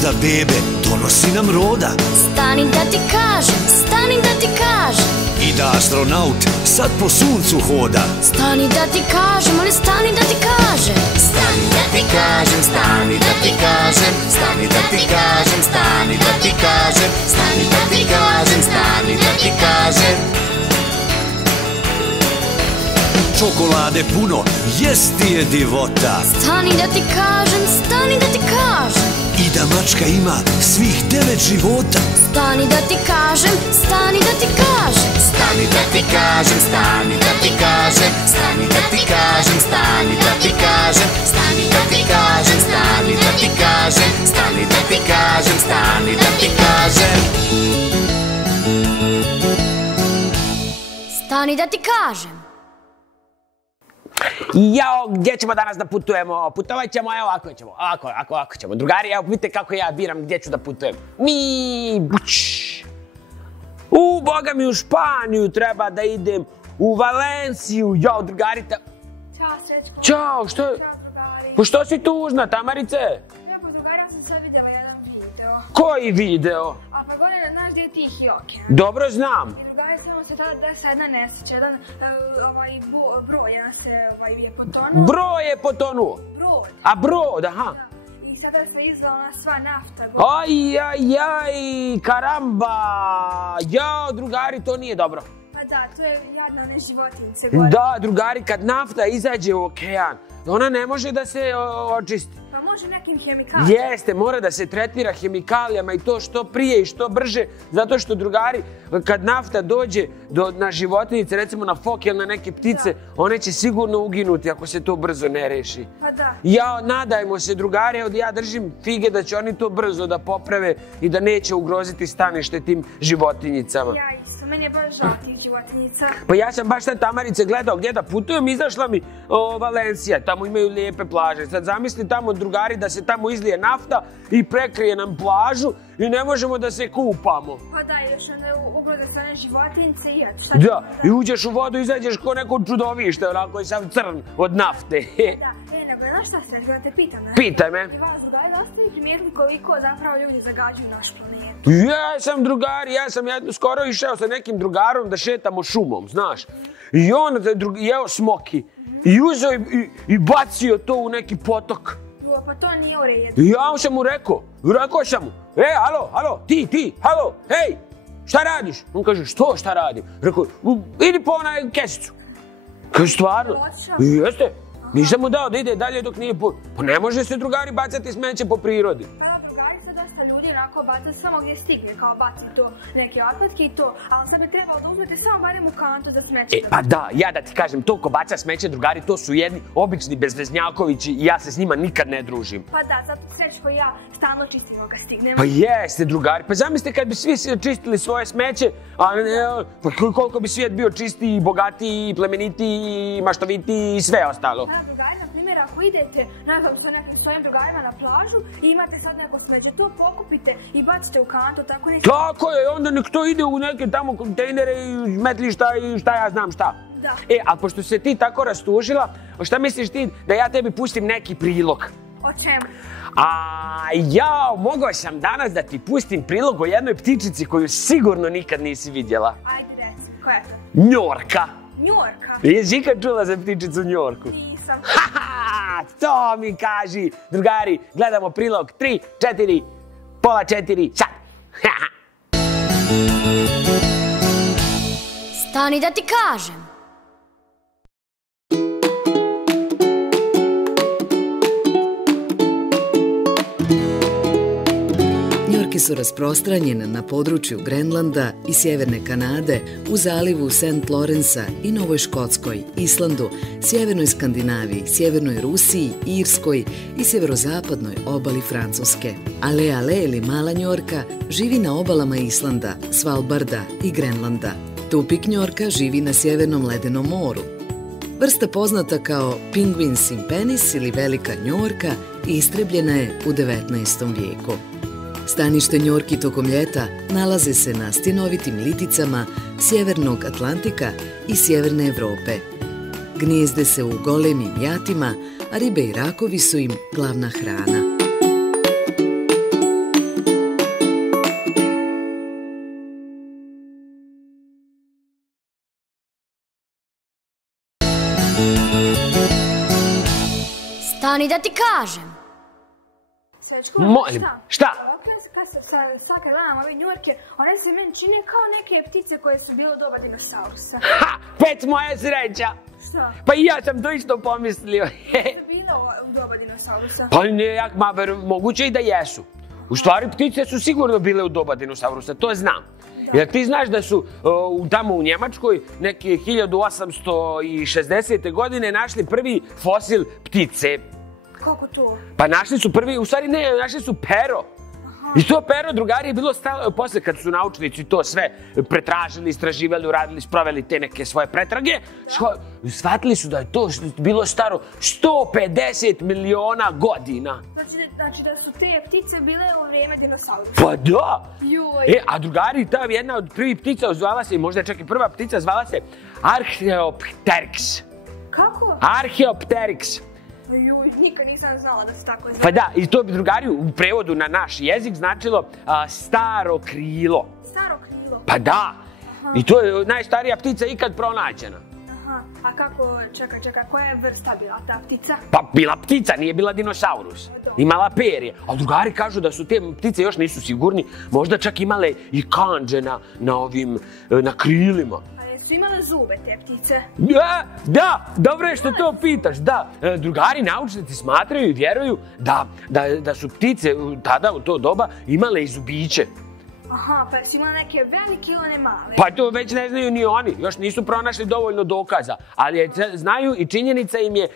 možda bebe, donosi nam roda. Stani da ti kažem, stani da ti kažem. I da astronaut sad po suncu hoda. Stani da ti kažem, ali stani da ti kažem. Stani da ti kažem, stani da ti kažem, stani da ti kažem, stani da ti kažem, stani da ti kažem, stani da ti kažem. Čokolade puno, jesti je divota. Stani da ti kažem, stani da ti kažem. I da mačka ima svih 9 života. Stani da ti kažem, stani da ti kažem. Stani da ti kažem, stani da ti kažem, stani da ti kažem, stani da ti kažem, stani da ti kažem, stani da ti kažem, stani da ti kažem, stani da ti kažem. Stani da ti kažem. Jao, gdje ćemo danas da putujemo? Putovat ćemo, evo ovako ćemo. Drugari, evo vidite kako ja biram gdje ću da putujem. Boga mi, u Španiju treba da idem, u Valenciju. Jao, drugari, Ćao, Srećko. Ćao, što je? Ćao, drugari. Pa što si tužna, Tamarice? Evo, drugari, ja sam sad vidjela jedan video. Koji video? A pa gore, znaš gdje je Tihi okean? Dobro znam. I drugari, samo se tada desa jedna nesreća, jedan broj, jedan se je potonuo. Broj je potonuo. Brod. A brod, aha. Da. I sada se izla ona sva nafta. Aj, karamba. Jao, drugari, to nije dobro. Pa da, to je jadna one životinjice. Da, drugari, kad nafta izađe u okean, ona ne može da se očisti. Pa može nekim hemikalijama. Jeste, mora da se tretira hemikalijama i to što prije i što brže, zato što, drugari, kad nafta dođe na životinjice, recimo na foke ili na neke ptice, one će sigurno uginuti ako se to brzo ne reši. Pa da. Ja, nadajmo se, drugari, evo ja držim fige da će oni to brzo da poprave i da neće ugroziti stanište tim životinjicama. Ja isto, meni je baš žao tih životinjica. Pa ja sam baš sad, Tamarice, gledao gdje da putujem, izašla mi Valencija, tamo imaju lijepe plaže. Sad zamisli tamo, drugari, da se tamo izlije nafta i prekrije nam plažu i ne možemo da se kupamo. Pa da, još onda ugroze se one životinjice i eto, šta da, i uđeš u vodu, izađeš ko neko čudovište, onako je sam crn od nafte. Da, nego, znaš šta ste, da te pitam, ne? Pitaj me. I vas, drugari, da ste vi primijetili koliko zapravo ljudi zagađuju naš planet? Jesam, drugari, ja sam skoro išao sa nekim drugarom da šetamo šumom, znaš. I on jeo smoki i uzeo i bacio to u neki potok. Pa to nije u redu. I ja sam mu rekao sam mu, halo, ti, halo, hej, šta radiš? On kaže, što šta radim? Rekao, idi po onaj kesicu. Kaže, stvarno? Jeste. Nisam mu dao da ide dalje dok nije Pa ne može se, drugari, bacati smeće po prirodi. Pa da, drugari, sad dosta ljudi onako bacati samo gdje stigne, kao baci to neke otpadke i to, ali sad bi trebalo da uzmete samo barem u kantu za smeće. Pa da, ja da ti kažem, to ko baca smeće, drugari, to su jedni obični bezveznjakovići i ja se s njima nikad ne družim. Pa da, zato Srećko i ja stalno čistimo kad stignemo. Pa jeste, drugari, pa zamislite kad bi svi čistili svoje smeće, pa koliko bi svijet bio čistiji, bogatiji, plemenitiji, maštovitiji i sve ostalo. Drugari, na primjer, ako idete, ne znam, sa nekim svojim drugarima na plažu i imate sad neko smeće, to pokupite i bacite u kantu, tako neki... Tako je, onda nek to ide u neke tamo kontejnere i smetlišta i šta ja znam šta. Da. A pošto se ti tako rastužila, šta misliš ti da ja tebi pustim neki prilog? O čemu? Mogao sam danas da ti pustim prilog o jednoj ptičici koju sigurno nikad nisi vidjela. Ajde, reci, koja je to? Njorka. Njorka? Jesi ikad čula za ptičicu Njorku? Nisam. To mi kaži. Drugari, gledamo prilog 3, 4, pola 4, sad. Stani da ti kažem. Njorke su rasprostranjene na području Grenlanda i Sjeverne Kanade, u zalivu St. Lawrencea i Novoj Škotskoj, Islandu, Sjevernoj Skandinaviji, Sjevernoj Rusiji, Irskoj i sjeverozapadnoj obali Francuske. Ale ili mala njorka živi na obalama Islanda, Svalbarda i Grenlanda. Tupik njorka živi na Sjevernom ledenom moru. Vrsta poznata kao Penguins impenis ili velika njorka istrebljena je u 19. vijeku. Stanište njorki tokom ljeta nalaze se na stjenovitim liticama Sjevernog Atlantika i Sjeverne Evrope. Gnijezde se u golemim jatima, a ribe i rakovi su im glavna hrana. Stani da ti kažem. Sečko, Molim, šta? Kad svake gledam ove njurke, one se meni čine kao neke ptice koje su bile u doba dinosaurusa. Ha! Pec moja sreća! Šta? Pa i ja sam to isto pomislio. Su bile u doba dinosaurusa? Pa ne, moguće i da jesu. U stvari, ptice su sigurno bile u doba dinosaurusa, to znam. Jer ti znaš da su tamo u Njemačkoj neke 1860. godine našli prvi fosil ptice. Kako to? Pa našli su prvi, u stvari ne, našli su pero. I to pero, drugari, je bilo stalo, posle kad su naučnici to sve pretražili, istraživali, uradili, sproveli te neke svoje pretrage, shvatili su da je to bilo staro 150 miliona godina. Znači da su te ptice bile u vrijeme dinosaurusa? Pa da! Joj! A drugari, ta jedna od prvih ptica zvala se, možda čak i prva ptica, zvala se Archaeopteryx. Kako? Archaeopteryx. Juj, nikad nisam znala da se tako zove. Pa da, i to bi drugari u prevodu na naš jezik značilo staro krilo. Staro krilo? Pa da, i to je najstarija ptica ikad pronađena. Aha, a kako, čekaj, koja je vrsta bila ta ptica? Pa bila ptica, nije bila dinosaurus. Imala perje. A drugari kažu da su te ptice, još nisu sigurni, možda čak imale i kandže na krilima. Su imale zube te ptice? Da, dobro je što to pitaš, da. Drugari naučnici smatraju i vjeruju da su ptice tada u to doba imale i zubiće. Aha, pa su imale neke velike ili one male? Pa to već ne znaju ni oni, još nisu pronašli dovoljno dokaza, ali znaju i činjenica im je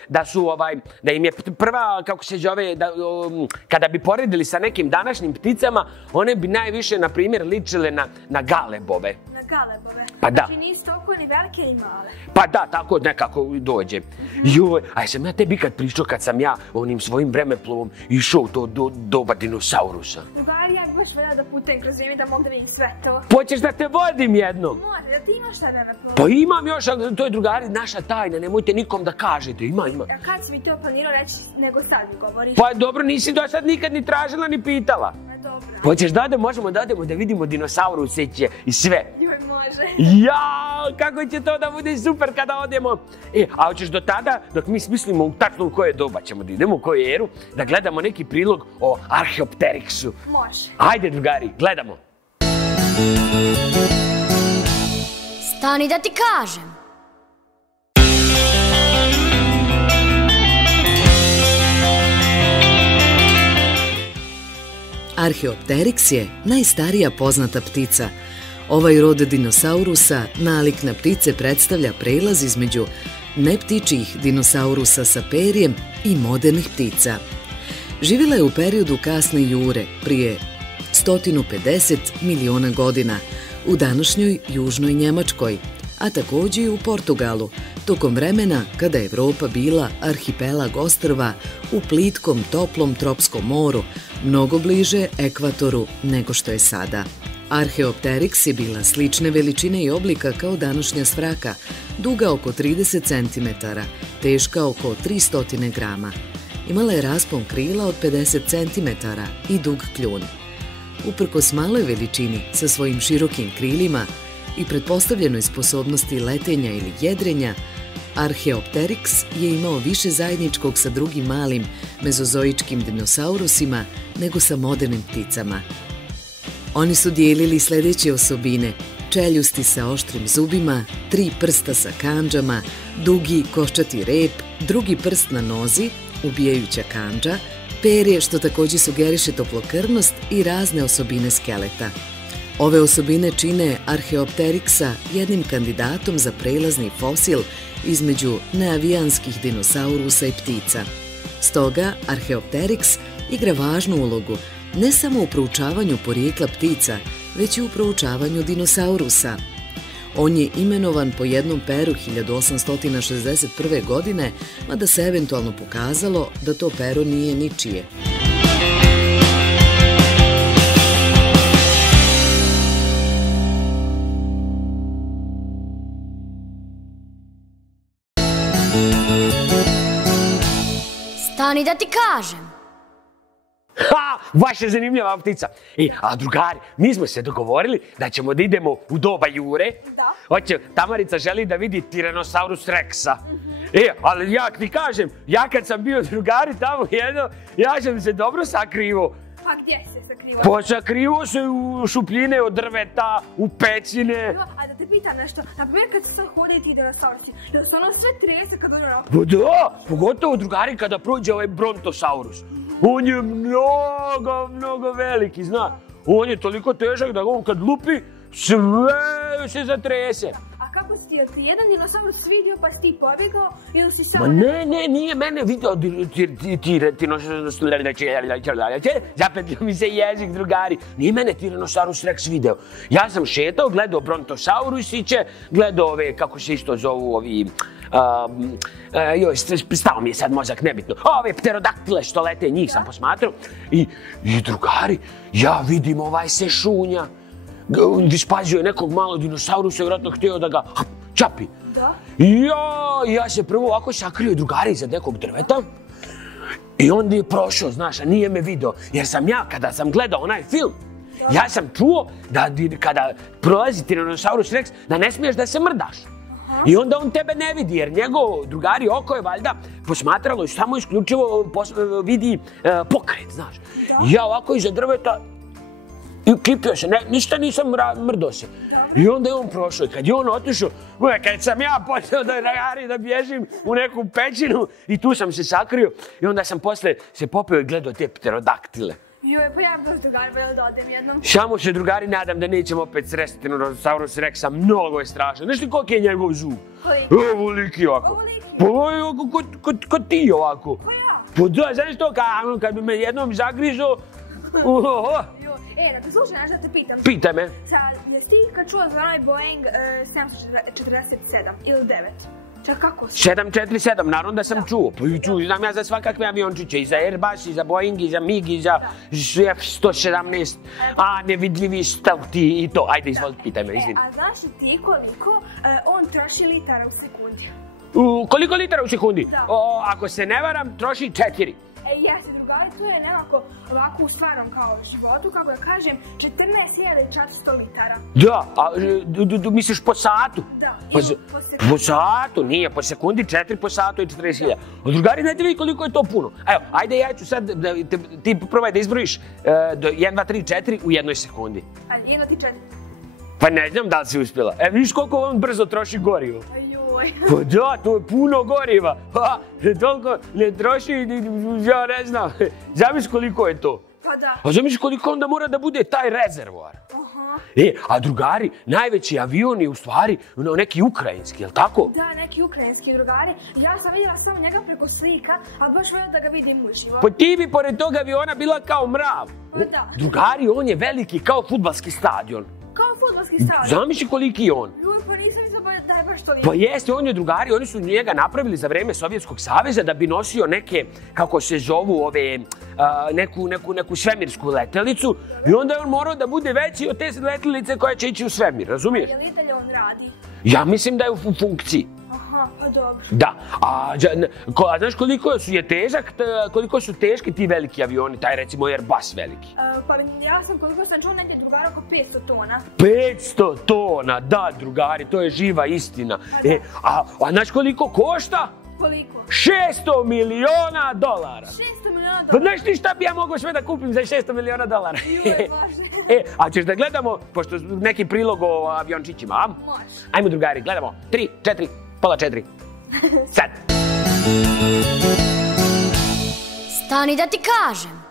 da im je prva, kako se zove, kada bi poredili sa nekim današnjim pticama, one bi najviše, na primjer, ličile na galebove. Na galebove? Pa da. Znači nisu toliko ni velike ni male? Pa da, tako nekako dođe. Joj, a sam ja tebi kad pričao kad sam ja onim svojim vremeplovom išao u to doba dinosaurusa? Drugari, ja bi baš voljela da putujem kroz vrijeme da mogu da vidim sve to. Hoćeš da te vodim jednom? Može, da ti imaš taj vremeplov? Pa imam još, ali to je, drugari, naša tajna, nemojte nikom da kažete, ima. A kad si mi to planirao reći, nego sad mi govoriš? Pa dobro, nisi do sad nikad ni tražila ni pitala. Dobro. Hoćeš da možemo da odemo da vidimo dinosauruse i sve? Joj, može. Ja, kako će to da bude super kada odemo. A hoćeš do tada, dok mi smislimo tačno u koje doba ćemo da idemo, u koju eru, da gledamo neki prilog o Archaeopteryxu. Može. Ajde, drugari, gledamo. Stani da ti kažem. Archaeopteryx je najstarija poznata ptica. Ovaj rod dinosaurusa, nalik na ptice, predstavlja prelaz između neptičijih dinosaurusa sa perjem i modernih ptica. Živjela je u periodu kasne jure, prije 150 miliona godina, u današnjoj južnoj Njemačkoj, a takođe i u Portugalu, tokom vremena kada je Evropa bila arhipelag ostrva u plitkom, toplom tropskom moru, mnogo bliže ekvatoru nego što je sada. Archaeopteryx je bila slične veličine i oblika kao današnja svraka, duga oko 30 cm, teška oko 300 grama. Imala je raspon krila od 50 cm i dug kljun. Uprkos maloj veličini sa svojim širokim krilima i pretpostavljenoj sposobnosti letenja ili jedrenja, Archaeopteryx je imao više zajedničkog sa drugim malim mezozoičkim dinosaurusima nego sa modernim pticama. Oni su dijelili sljedeće osobine: čeljusti sa oštrim zubima, 3 prsta sa kandžama, dugi koščati rep, drugi prst na nozi, ubijajuća kandža, perje što također sugeriše toplokrvnost i razne osobine skeleta. Ove osobine čine Archaeopteryxa jednim kandidatom za prelazni fosil između neavijanskih dinosaurusa i ptica. Stoga Archaeopteryx igra važnu ulogu ne samo u proučavanju porijekla ptica, već i u proučavanju dinosaurusa. On je imenovan po jednom peru 1861. godine, mada se eventualno pokazalo da to pero nije ničije. Stani da ti kažem. Ha, baš je zanimljiva ptica. A drugari, mi smo se dogovorili da ćemo da idemo u doba Jure. Da. Tamarica želi da vidi Tiranosaurus Rexa. Ali ja ti kažem, ja kad sam bio drugari tamo jedno, ja sam se dobro sakrivo. Pa gdje se sakrivo? Pa sakrivo se u šupljine od drveta, u pećine. A da te pitam nešto, naprimjer kad su sad hodili ti dinosaurusi, jel su ono sve trese kad dođu napad? Pa da, pogotovo drugari kada prođe ovaj Brontosaurus. On je mnogo veliki, znaš. On je toliko težak da on kad lupi, sve se zatrese. A kako si ti jedan dinosaurus vidio pa si ti pobjegao ili si sam... Ma ne, nije mene vidio zapetio mi se jezik, drugari. Nije mene Tiranosaurus Rex video. Ja sam šetao, gledao Brontosaurusiće, gledao ove, kako se isto zovu ovi... stao mi je sad mozak, nebitno. Ove pterodaktile što lete, njih sam posmatrao. I drugari, ja vidim ovaj se šunja. Dispazio je nekog malog dinosaurusa i vjerojatno htio da ga čapi. Da? Ja se prvo ovako sakrio drugari iza nekog drveta i onda je prošao, znaš, a nije me video. Jer sam ja, kada sam gledao onaj film, ja sam čuo da kada prolazi Tiranosaurus Rex, da ne smiješ da se mrdaš. I onda on tebe ne vidi, jer njegov drugari oko je valjda posmatralo i samo isključivo vidi pokret, znaš. Ja ovako iza drveta i klipio se, ništa nisam mrdao se. I onda je on prošao. Kad je on otišao, kad sam ja počeo da bježim u neku pećinu i tu sam se sakrio i onda sam posle se popeo i gledao te pterodaktile. Pa ja bih drugari voljela da odem jednom. Samo se drugari nadam da nećemo opet sresti Tiranosaurus Rexa, mnogo je strašno. Znaš ti koliki je njegov zub? Koliki? Ovoliki ovako. Pa kod ti ovako. Pa ja. Pa da, znaš to kad bi me jednom zagrizo... Da te slušaj, nešto da te pitam. Pitaj me. Jesi ti kad čuo za onaj Boeing 747 ili 9? Čak kako si? 747, naravno da sam čuo. Znam ja za svakakve aviončiće, i za Airbus, i za Boeing, i za MiG, i za F-117, a nevidljivi stavti i to. Ajde, izvolite, pitaj me, izvini. A znaš li ti koliko on troši litara u sekundi? Koliko litara u sekundi? Da. Ako se ne varam, troši 4. Jeste, drugari, to je nekako ovako u stvarnom kao životu, kako da kažem, 14.400 litara. Da, a misliš po satu? Da, po sekundi. Po satu, nije, po sekundi 4, po satu je 40.000. Drugari, znate vi koliko je to puno? Evo, ajde ja ću sad, ti probaj da izbrojiš 1, 2, 3, 4 u jednoj sekundi. Ajde, 1, 2, 3, 4. Pa ne znam da li si uspjela. Vidiš koliko on brzo troši gorivo? Ajoj. Pa da, to je puno goriva. Toliko ne troši, ja ne znam. Zamisli koliko je to. Pa da. A zamisli koliko onda mora da bude taj rezervoar. A drugari, najveći avioni u stvari neki ukrajinski, jel' tako? Da, neki ukrajinski drugari. Ja sam vidjela samo njega preko slika, a baš voljela da ga vidim uživo. Pa ti bi pored toga aviona bila kao mrav. Pa da. Drugari, on je veliki kao fudbalski stadion. Kao fudbalski stadion? Zamisli koliki je on. Pa nisam mislila da je baš to vidim. Pa jeste, on je drugari, oni su njega napravili za vreme Sovjetskog saveza da bi nosio neke, kako se zovu ove, neku svemirsku letelicu i onda je on morao da bude veći od te letelice koja će ići u svemir, razumiješ? Je li dalje on radi? Ja mislim da je u funkciji. Aha, pa dobro. Da, a znaš koliko su teški ti veliki avioni, taj recimo Airbus veliki? Pa ja sam koliko sam čuo negdje drugari oko 500 tona. 500 tona, da drugari, to je živa istina. A znaš koliko košta? Koliko? $600 miliona. 600 miliona. Pa znaš ti šta bi ja mogao sve da kupim za $600 miliona? Joj, Bože. A ćeš da gledamo, pošto neki prilog o aviončićima, a? Može. Ajmo drugari, gledamo. 3, 4, pola 4. Sad. Stani da ti kažem.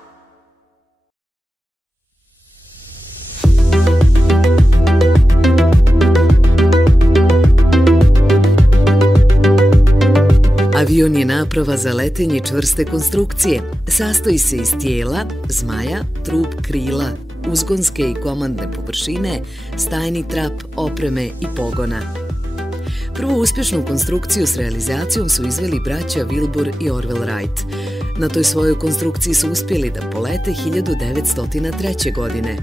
Avion je naprava za letenje čvrste konstrukcije. Sastoji se iz tijela, zmaja, trub, krila, uzgonske i komandne površine, stajni trap, opreme i pogona. Prvu uspješnu konstrukciju s realizacijom su izveli braća Wilbur i Orville Wright. Na toj svojoj konstrukciji su uspjeli da polete 1903. godine.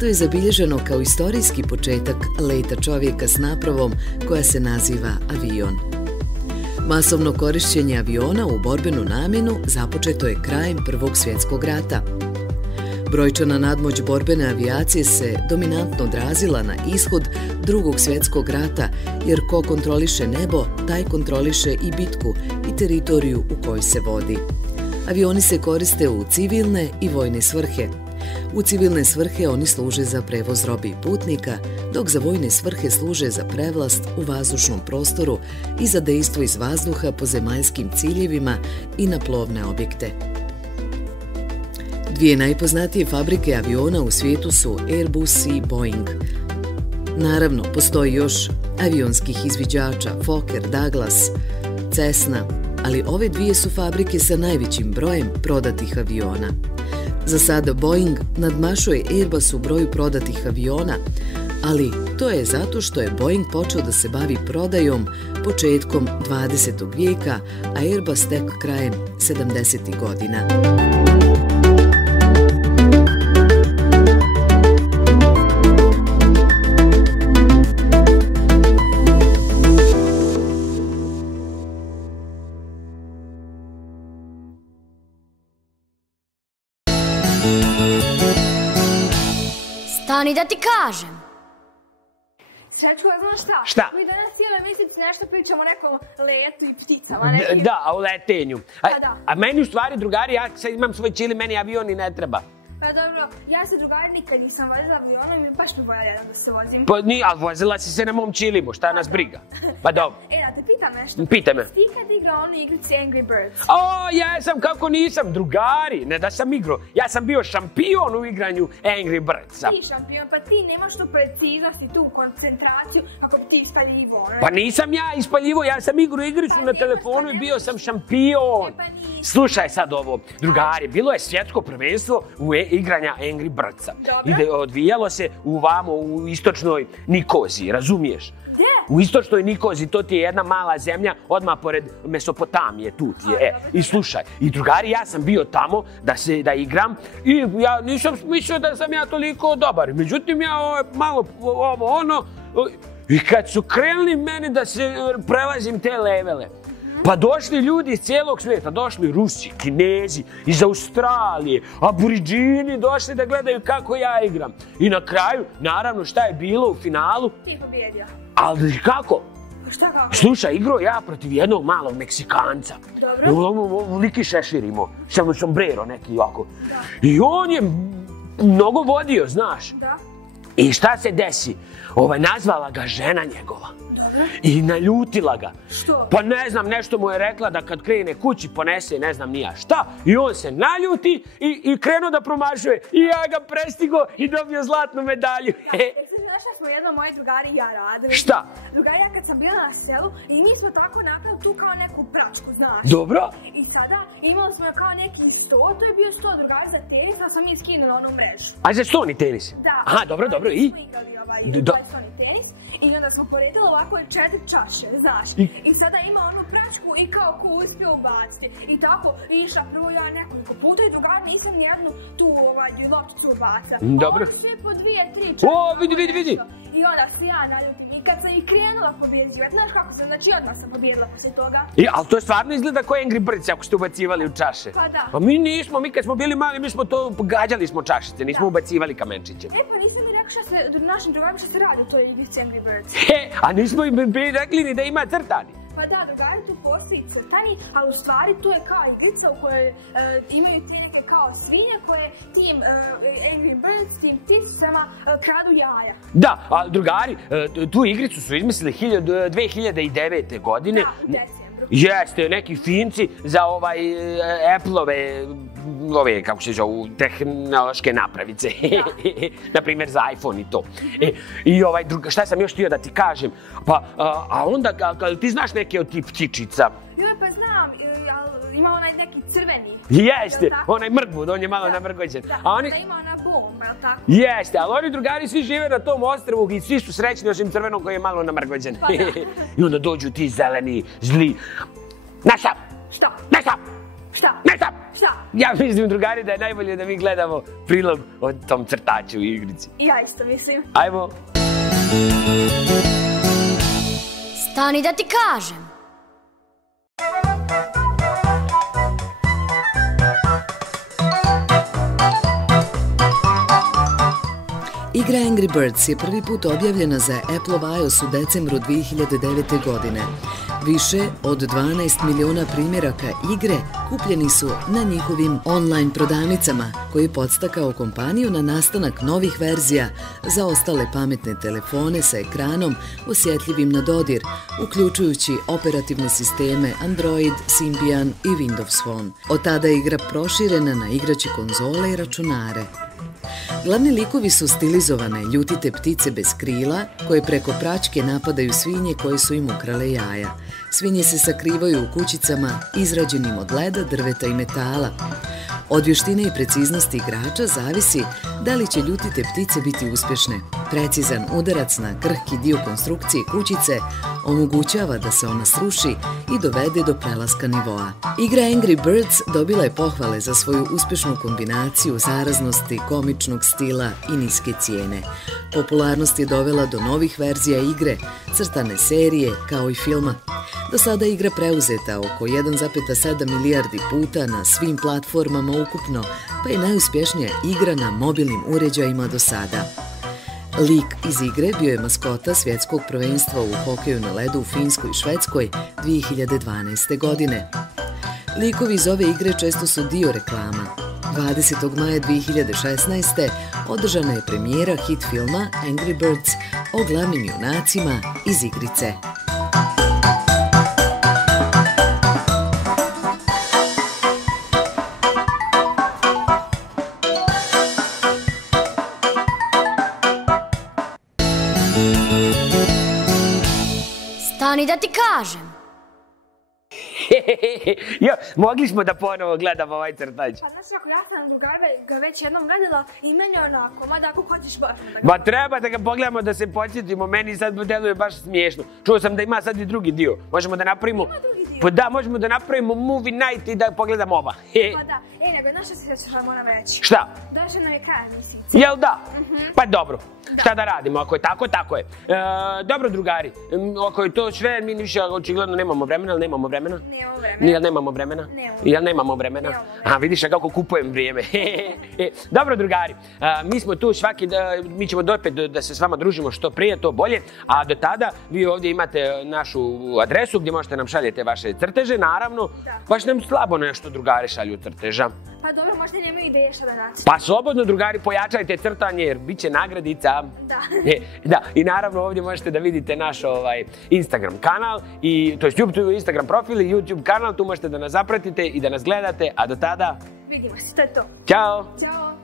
To je zabilježeno kao istorijski početak leta čovjeka s napravom koja se naziva avion. Masovno korišćenje aviona u borbenu namjenu započeto je krajem Prvog svjetskog rata. Brojčana nadmoć borbene avijacije se dominantno odrazila na ishod Drugog svjetskog rata, jer ko kontroliše nebo, taj kontroliše i bitku i teritoriju u kojoj se vodi. Avioni se koriste u civilne i vojne svrhe. U civilne svrhe oni služe za prevoz robe i putnika, dok za vojne svrhe služe za prevlast u vazdušnom prostoru i za dejstvo iz vazduha po zemaljskim ciljevima i na plovne objekte. Dvije najpoznatije fabrike aviona u svijetu su Airbus i Boeing. Naravno, postoji još avionskih izviđača Fokker, Douglas, Cessna, ali ove dvije su fabrike sa najvećim brojem prodatih aviona. Za sada Boeing nadmašuje Airbus u broju prodatih aviona, ali to je zato što je Boeing počeo da se bavi prodajom početkom 20. vijeka, a Airbus tek krajem 70. godina. Stani da ti kažem. Srećko, znaš šta? Šta? Mi danas cijele emisije nešto pričamo o nekom letu i pticama, ne? Da, o letenju. Da. A meni u stvari, drugari, ja sad imam svoj čili, meni avion i ne treba. Pa dobro, ja se drugari nikad nisam vozila avionom i baš mi bolja jedan da se vozim. Pa nije, ali vozila si se na mom čilimu, šta nas briga? Pa dobro. Da te pitam nešto. Pitaj me. Ti kad igrao onu igrici Angry Birds? O, ja sam kako nisam, drugari, ne da sam igrao. Ja sam bio šampion u igranju Angry Birdsa. Ti šampion, pa ti nemaš tu preciznost i tu koncentraciju kako bi ti ispaljivo. Pa nisam ja ispaljivo, ja sam igrao igricu na telefonu i bio sam šampion. Slušaj sad ovo, drugari, bilo je svjetsko prvenstvo u igranja Angry Birdsa. Odvijalo se u istočnoj Nikoziji, razumiješ? Gdje? U istočnoj Nikoziji, to ti je jedna mala zemlja, odmah pored Mesopotamije, tu ti je. I slušaj, i drugari, ja sam bio tamo da igram i ja nisam mislio da sam ja toliko dobar. Međutim, ja malo i kad su krenuli meni da se prelazim te levele, pa došli ljudi iz cijelog svijeta, došli Rusi, Kinezi, iz Australije, Aboriđini došli da gledaju kako ja igram. I na kraju, naravno, šta je bilo u finalu? Ti je pobjedio. Ali kako? Šta kako? Slušaj, igrao ja protiv jednog malog Meksikanca. Dobro. Liki šešir imao, sombrero neki ovako. I on je mnogo vodio, znaš. Da. I šta se desi? Nazvala ga žena njegova. Dobro. I naljutila ga. Što? Pa ne znam, nešto mu je rekla da kad krene kući ponese, ne znam ni ja šta. I on se naljuti i krenuo da promašuje. I ja ga prestigo i dobio zlatnu medalju. Znaš šta smo jedno moji drugari i ja radili? Šta? Drugari, ja kad sam bila na selu i mi smo tako napravili tu kao neku pračku, znaš. Dobro. I sada imali smo kao neki 100, to je bio 100 drugari za tenis, ali sam mi skinula onu mrežu. A za stoni tenis? Da. Aha, dobro, i? Mi smo igrali stoni tenis i onda smo poredili ovako 4 čaše, znaš. I sada ima onu pračku i kao ko uspio ubaciti. I tako išla prvo ja nekoliko puta i drugari nisam nijednu tu lopticu ubaca. Dobro. Ovo sve po 2, 3 čaše. O, vidi. I onda se ja naljutim i kad sam i krenula pobjeđivati, znaš kako sam, znači odmah sam pobjedila poslije toga. Ali to stvarno izgleda kao Angry Birds ako ste ubacivali u čaše. Pa da. Pa mi nismo, mi kad smo bili mali, mi smo to gađali smo čašice, nismo ubacivali kamenčiće. Pa nisam mi rekao šta se, našim drugarima šta se radi u toj igrici Angry Birds. A nismo im rekli ni da ima crtani. Pa da, drugari, tu postoji crtani, ali u stvari tu je kao igrica u kojoj imaju ti neke kao svinje koje tim Angry Birds, tim pticama kradu jaja. Da, a drugari, tu igricu su izmislili 2009. godine. Da, u decembru. Jeste, neki Finci za Apple-ove, kako se zovu, tehnološke napravice. Naprimjer za iPhone i to. I šta sam još htio da ti kažem, pa, a onda, ti znaš neke od tih ptičica? Joj, pa znam, ima onaj neki crveni. Jeste, onaj mrgvud, on je malo namrgođen. Da, da ima ona bomba, je li tako? Jeste, ali oni drugari svi žive na tom ostrvu i svi su srećni osim crvenog koji je malo namrgođen. Pa da. I onda dođu ti zeleni, zli. Nešta! Šta? Nešta! Šta? Nešta! Šta? Ja mislim, drugari, da je najbolje da mi gledamo prilog o tom crtaču u igrici. I ja isto mislim. Ajmo! Stani da ti kažem. Igra Angry Birds je prvi put objavljena za Appleov iOS u decembru 2009. godine. Više od 12 miliona primjeraka igre kupljeni su na njihovim online prodavnicama, koji je podstakao kompaniju na nastanak novih verzija za ostale pametne telefone sa ekranom osjetljivim na dodir, uključujući operativne sisteme Android, Symbian i Windows Phone. Od tada je igra proširena na igraće konzole i računare. Glavni likovi su stilizovane ljutite ptice bez krila koje preko praćke napadaju svinje koje su im ukrale jaja. Svinje se sakrivaju u kućicama izrađenim od leda, drveta i metala. Od vještine i preciznosti igrača zavisi da li će ljutite ptice biti uspješne. Precizan udarac na krhki dio konstrukcije kućice omogućava da se ona sruši i dovede do prelaska nivoa. Igra Angry Birds dobila je pohvale za svoju uspješnu kombinaciju zaraznosti, komičnog stila i niske cijene. Popularnost je dovela do novih verzija igre, crtane serije kao i filma. Do sada je igra preuzeta oko 1,7 milijardi puta na svim platformama ukupno, pa je najuspješnija igra na mobilnim uređajima do sada. Lik iz igre bio je maskota svjetskog prvenstva u hokeju na ledu u Finskoj i Švedskoj 2012. godine. Likovi iz ove igre često su dio reklama. 20. maja 2016. održana je premijera hit filma Angry Birds o glavnim junacima iz igrice. Stani da ti kažem. Jo, mogli smo da ponovo gledamo ovaj crtač. Pa znaš ako ja sam drugara ga već jednom gledala i meni je onako, mada ako hoćeš baš da ga... Ma treba da ga pogledamo da se podsjetimo, meni sad deluje baš smiješno. Čuo sam da ima sad i drugi dio. Možemo da napravimo... Ima drugi dio. Pa da, možemo da napravimo movie night i da pogledamo oba. Pa da, nego znaš što se sad moram reći? Šta? Došao nam je kraj emisije. Jel da? Pa dobro. Šta da radimo? Ako je tako, tako je. Dobro, drugari. Ako je to sve, mi više očigledno nemamo vremena, ali nemamo vremena? Nemamo vremena. Jel nemamo vremena? Nemamo. Jel nemamo vremena? A vidiš kako kupujem vrijeme. Dobro, drugari. Mi smo tu svaki, mi ćemo opet da se s vama družimo što prije, to bolje. A do tada vi ovdje imate našu adresu gdje možete nam šaljete vaše crteže. Naravno, baš nam slabo nešto drugari šalju crteža. Pa dobro, možda nemaju ideje šta da naći. Pa slobodno, drugari, pojačajte crtanje jer bit će nagradica. Da. Da, i naravno ovdje možete da vidite naš Instagram kanal, to je YouTube Instagram profil i YouTube kanal, tu možete da nas zapratite i da nas gledate, a do tada... Vidimo se, to je to. Ćao! Ćao!